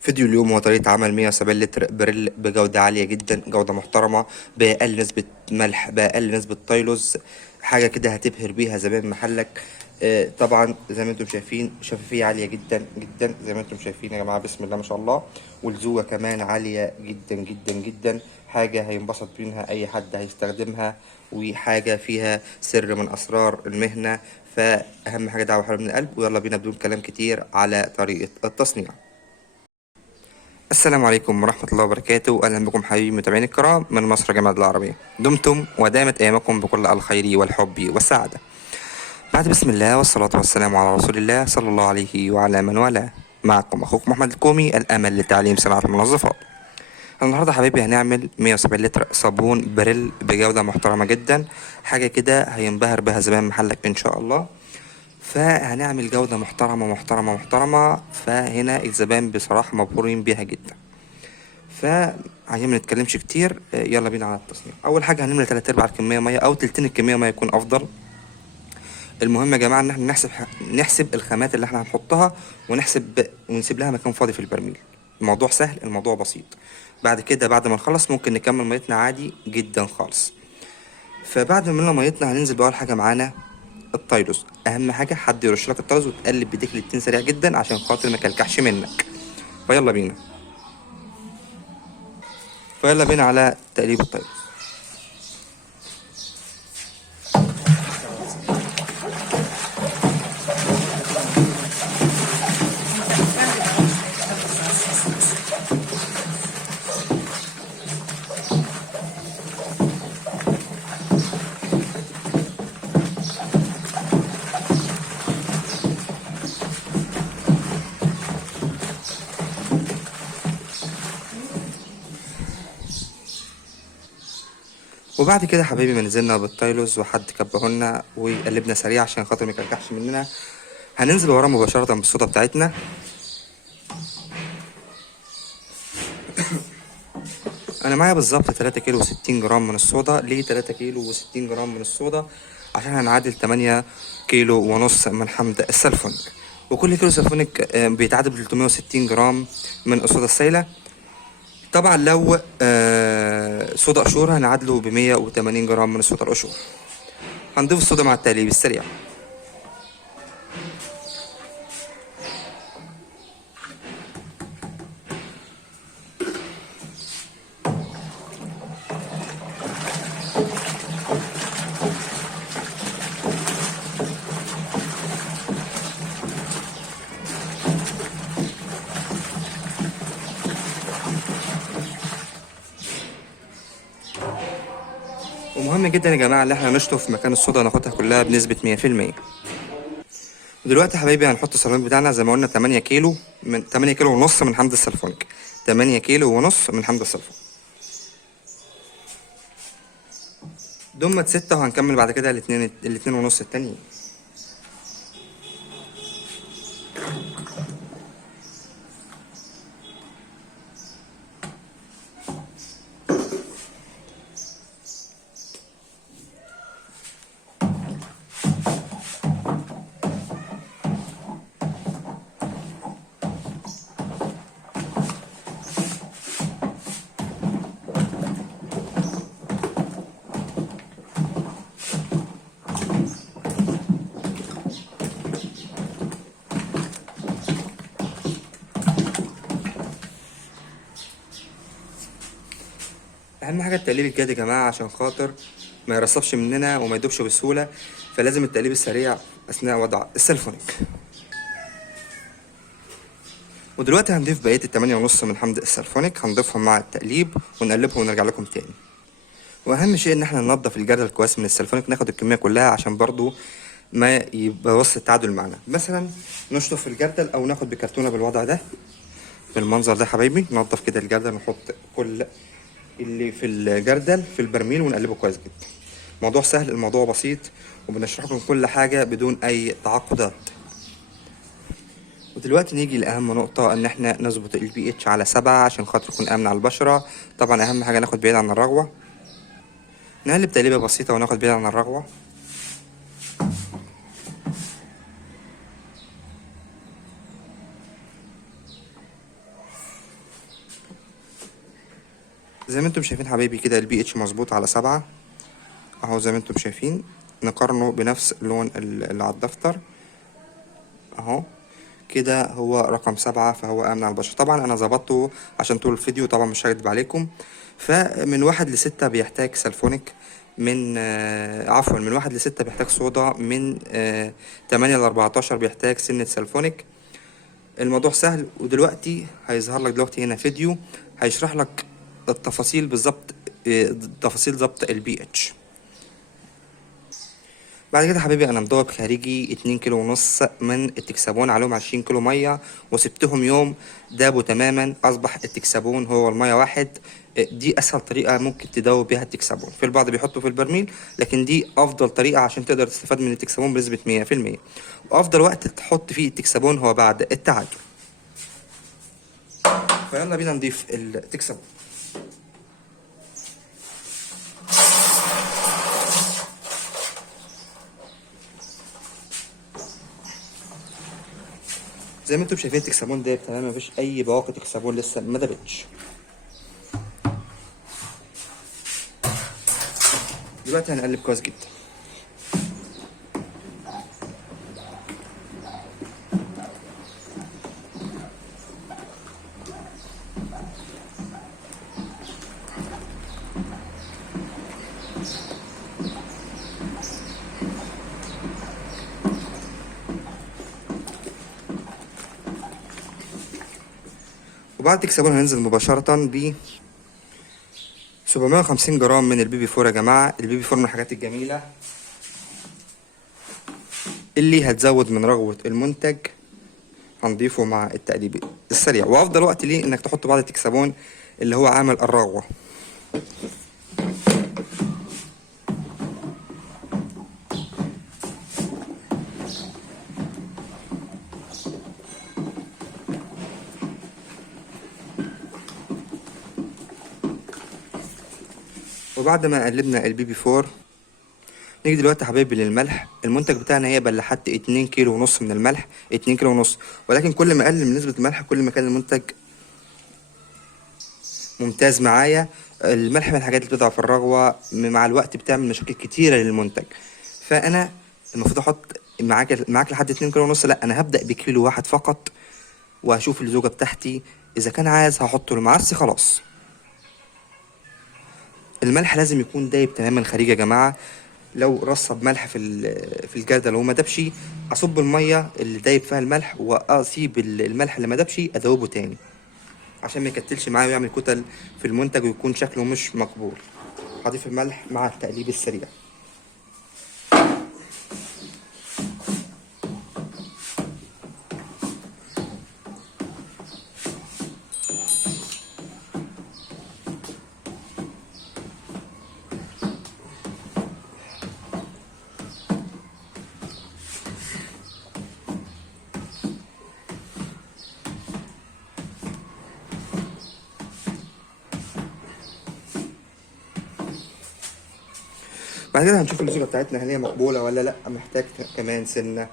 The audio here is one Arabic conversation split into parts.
فيديو اليوم هو طريقة عمل 170 لتر بريل بجودة عالية جدا، جودة محترمة، بأقل نسبة ملح، بأقل نسبة تايلوز. حاجة كده هتبهر بيها زبائن محلك. طبعا زي ما انتم شايفين شفافية عالية جدا جدا، زي ما انتم شايفين يا جماعة، بسم الله ما شاء الله. والزوة كمان عالية جدا جدا جدا، حاجة هينبسط منها أي حد هيستخدمها، وحاجة فيها سر من أسرار المهنة. فأهم حاجة دعوة حلوة من القلب، ويلا بينا بدون كلام كتير على طريقة التصنيع. السلام عليكم ورحمة الله وبركاته، أهلا بكم حبيبي متابعين الكرام من مصر جامعة العربية. دمتم ودامت أيامكم بكل الخير والحب والسعادة. بعد بسم الله والصلاة والسلام على رسول الله صلى الله عليه وعلى من والاه. معكم أخوكم أحمد الكومي، الأمل لتعليم صناعة المنظفات. النهاردة حبيبي هنعمل 170 لتر صابون بريل بجودة محترمة جدا، حاجة كده هينبهر بها زبائن محلك إن شاء الله. فهنعمل جودة محترمة محترمة محترمة، فهنا الزبائن بصراحة مبهورين بيها جدا. فعشان ما نتكلمش كتير، يلا بينا على التصنيع. اول حاجه هنملى 3/4 الكميه ميه او تلتين الكميه ميه يكون افضل. المهم يا جماعه ان احنا نحسب الخامات اللي احنا هنحطها، ونسيب لها مكان فاضي في البرميل. الموضوع سهل، الموضوع بسيط. بعد كده بعد ما نخلص ممكن نكمل ميتنا عادي جدا خالص. فبعد ما نملى ميتنا هننزل بأول حاجه معانا التايلوز. اهم حاجه حد يرش لك التايلوز وتقلب بديك الاتنين سريع جدا عشان خاطر ما يكلكعش منك. فيلا بينا، فيلا بينا على تقليب التايلوز. وبعد كده حبايبي ما نزلنا بالتايلوز وحد كبهولنا وقلبنا سريع عشان خاطر ما يكلكعش مننا، هننزل وراه مباشرة بالصودا بتاعتنا. انا معايا بالظبط 3 كيلو و60 جرام من الصودا. ليه 3 كيلو و60 جرام من الصودا؟ عشان هنعادل 8 كيلو ونص من حمض السلفونيك، وكل كيلو سلفونيك بيتعادل ب 360 جرام من الصودا السائلة. طبعا لو صودا قشور هنعادله ب 180 جرام من الصودا القشور. هنضيف الصودا مع التقليب السريع. ومهم جدا يا جماعة ان احنا نشطف مكان الصودا، ناخدها كلها بنسبة 100%. ودلوقتي يا حبايبي هنحط السلفونيك بتاعنا زي ما قلنا 8 كيلو، من 8 كيلو ونص من حمض السلفونيك. 8 كيلو ونص من حمض السلفونيك. دمت 6، وهنكمل بعد كده الاتنين ونص التانيين. اهم حاجه التقليب الجاد يا جماعه عشان خاطر ما يرصفش مننا وما يدوبش بسهوله، فلازم التقليب السريع اثناء وضع السلفونيك. ودلوقتي هنضيف بقيه التمانية ونص من حمض السلفونيك، هنضيفهم مع التقليب ونقلبهم ونرجع لكم تاني. واهم شيء ان احنا ننضف الجردل كويس من السلفونيك، ناخد الكميه كلها عشان برضو ما يبوظش التعادل معنا. مثلا نشطف الجردل او ناخد بكرتونه بالوضع ده، بالمنظر ده حبايبي. ننضف كده الجردل، نحط كل اللي في الجردل في البرميل ونقلبه كويس جدا. الموضوع سهل، الموضوع بسيط، وبنشرح لكم كل حاجه بدون اي تعقدات. ودلوقتي نيجي لاهم نقطه، ان احنا نظبط البي اتش على 7 عشان خاطر يكون امن على البشره. طبعا اهم حاجه ناخد بعيد عن الرغوه، نقلب تقليبه بسيطه وناخد بعيد عن الرغوه. زي ما انتم شايفين حبايبي كده البي اتش مظبوط على 7 اهو زي ما انتم شايفين. نقارنه بنفس اللون اللي على الدفتر اهو كده، هو رقم 7 فهو آمن على البشر. طبعا أنا ظبطته عشان طول الفيديو طبعا مش هكدب عليكم. فمن 1 ل6 بيحتاج سلفونيك، من عفوا من 1 ل6 بيحتاج صودا، من 8 ل14 بيحتاج سنة سلفونيك. الموضوع سهل، ودلوقتي هيظهر لك دلوقتي هنا فيديو هيشرح لك التفاصيل بالظبط، تفاصيل ضبط البي اتش. بعد كده حبيبي انا مضوب خارجي 2 كيلو ونص من التكسبون، عليهم 20 كيلو ميه، وسبتهم يوم دابوا تماما، اصبح التكسبون هو الميه واحد. دي اسهل طريقه ممكن تدوب بيها التكسبون. في البعض بيحطه في البرميل، لكن دي افضل طريقه عشان تقدر تستفاد من التكسبون بنسبه 100%. وافضل وقت تحط فيه التكسبون هو بعد التعجن. فيلا بينا نضيف التكسبون. زي ما انتم شايفين التكسبون دايب تماما، مفيش اي بواقي تكسبون لسه ما دابتش. دلوقتي هنقلب كويس جدا. وبعد تكسبون هننزل مباشرة ب 750 جرام من البيبي فور. يا جماعة البيبي فور من الحاجات الجميلة اللي هتزود من رغوة المنتج. هنضيفه مع التقليب السريع، وافضل وقت ليه انك تحطه بعد التكسبون اللي هو عامل الرغوة. وبعد ما قلبنا البيبي فور، نيجي دلوقتي يا حبايبي للملح. المنتج بتاعنا هيبقى لحد 2 كيلو ونص من الملح، 2 كيلو ونص. ولكن كل ما اقلل من نسبة الملح كل ما كان المنتج ممتاز معايا. الملح من الحاجات اللي بتضعف الرغوة، مع الوقت بتعمل مشاكل كتيرة للمنتج. فأنا المفروض أحط معاك لحد 2 كيلو ونص، لأ أنا هبدأ بكيلو واحد فقط، وهشوف الزوجة بتاعتي إذا كان عايز هحط له معسل خلاص. الملح لازم يكون دايب تماما خارجي يا جماعة. لو رصب ملح في الجردل وما دبش، أصب المية اللي دايب فيها الملح وأسيب الملح اللي ما دبش أدوبه تاني، عشان ما يكتلش معايا ويعمل كتل في المنتج ويكون شكله مش مقبول. هضيف الملح مع التقليب السريع. بعد كده هنشوف الزوجة بتاعتنا هل هي مقبولة ولا لأ، محتاج كمان سنة.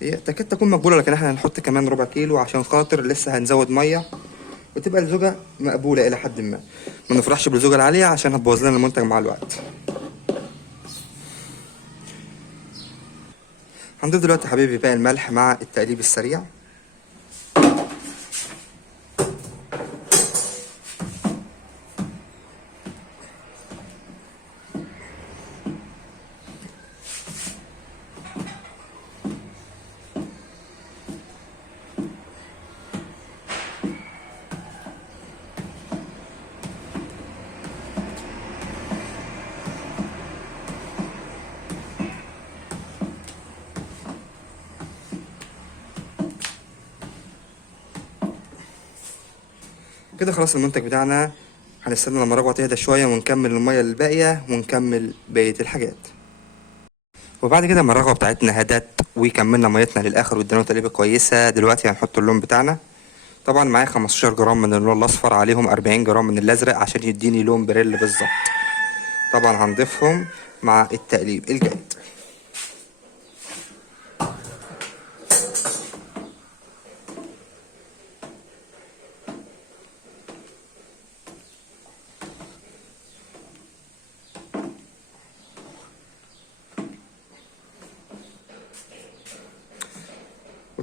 هي تكاد تكون مقبولة، لكن احنا هنحط كمان ربع كيلو عشان خاطر لسه هنزود مية، وتبقى الزوجة مقبولة إلى حد ما. ما نفرحش بالزوجة العالية عشان هتبوظ لنا المنتج مع الوقت. هنضيف دلوقتي حبيبي باقي الملح مع التقليب السريع. كده خلاص المنتج بتاعنا. هنستنى لما الرغوة تهدى شوية ونكمل المية الباقية ونكمل بقية الحاجات. وبعد كده ما الرغوة بتاعتنا هدت وكملنا ميتنا للآخر وادينا تقليبة كويسة، دلوقتي هنحط اللون بتاعنا. طبعا معايا 15 جرام من اللون الأصفر، عليهم 40 جرام من الأزرق عشان يديني لون بريل بالظبط. طبعا هنضيفهم مع التقليب الجيد.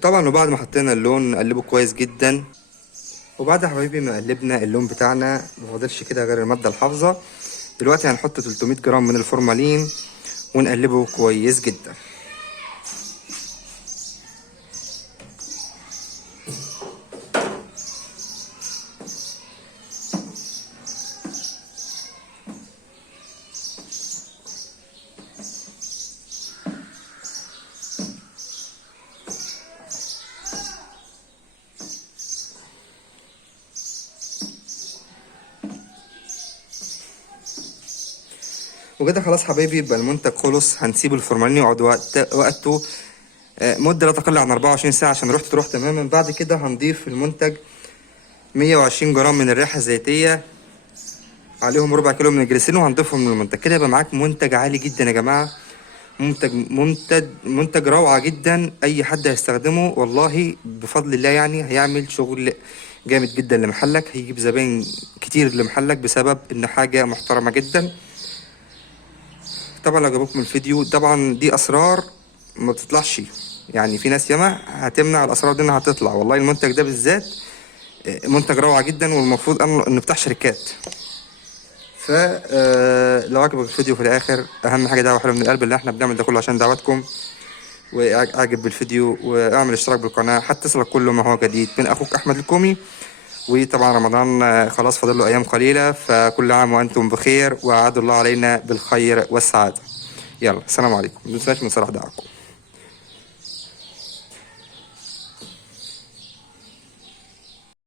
وطبعا وبعد ما حطينا اللون نقلبه كويس جدا. وبعد يا حبايبي ما قلبنا اللون بتاعنا مفضلش كده غير المادة الحافظة. دلوقتي هنحط 300 جرام من الفورمالين ونقلبه كويس جدا. وكده خلاص حبايبي يبقى المنتج خلص. هنسيب الفورمالين يقعد وقته مدة لا تقل عن 24 ساعة عشان ريحته تروح تماما. بعد كده هنضيف المنتج 120 جرام من الريحة الزيتية، عليهم ربع كيلو من الجليسين، وهنضيفهم من المنتج. كده يبقى معاك منتج عالي جدا يا جماعة. منتج روعة جدا. أي حد هيستخدمه والله بفضل الله يعني هيعمل شغل جامد جدا لمحلك، هيجيب زباين كتير لمحلك بسبب إن حاجة محترمة جدا. طبعا لو عجبكم الفيديو، طبعا دي اسرار ما بتطلعش، يعني في ناس ياما هتمنع الاسرار دي انها هتطلع. والله المنتج ده بالذات منتج روعة جدا، والمفروض انه بتاع شركات. ف لو عجبك الفيديو في الاخر، اهم حاجه دعوه حلوه من القلب، اللي احنا بنعمل ده كله عشان دعواتكم. واعجب بالفيديو واعمل اشتراك بالقناه حتى تصلك كل ما هو جديد من اخوك احمد الكومي. وطبعا رمضان خلاص فاضل له ايام قليله، فكل عام وانتم بخير، وعاد الله علينا بالخير والسعاده. يلا السلام عليكم، متنساش من صلاح دعاكم.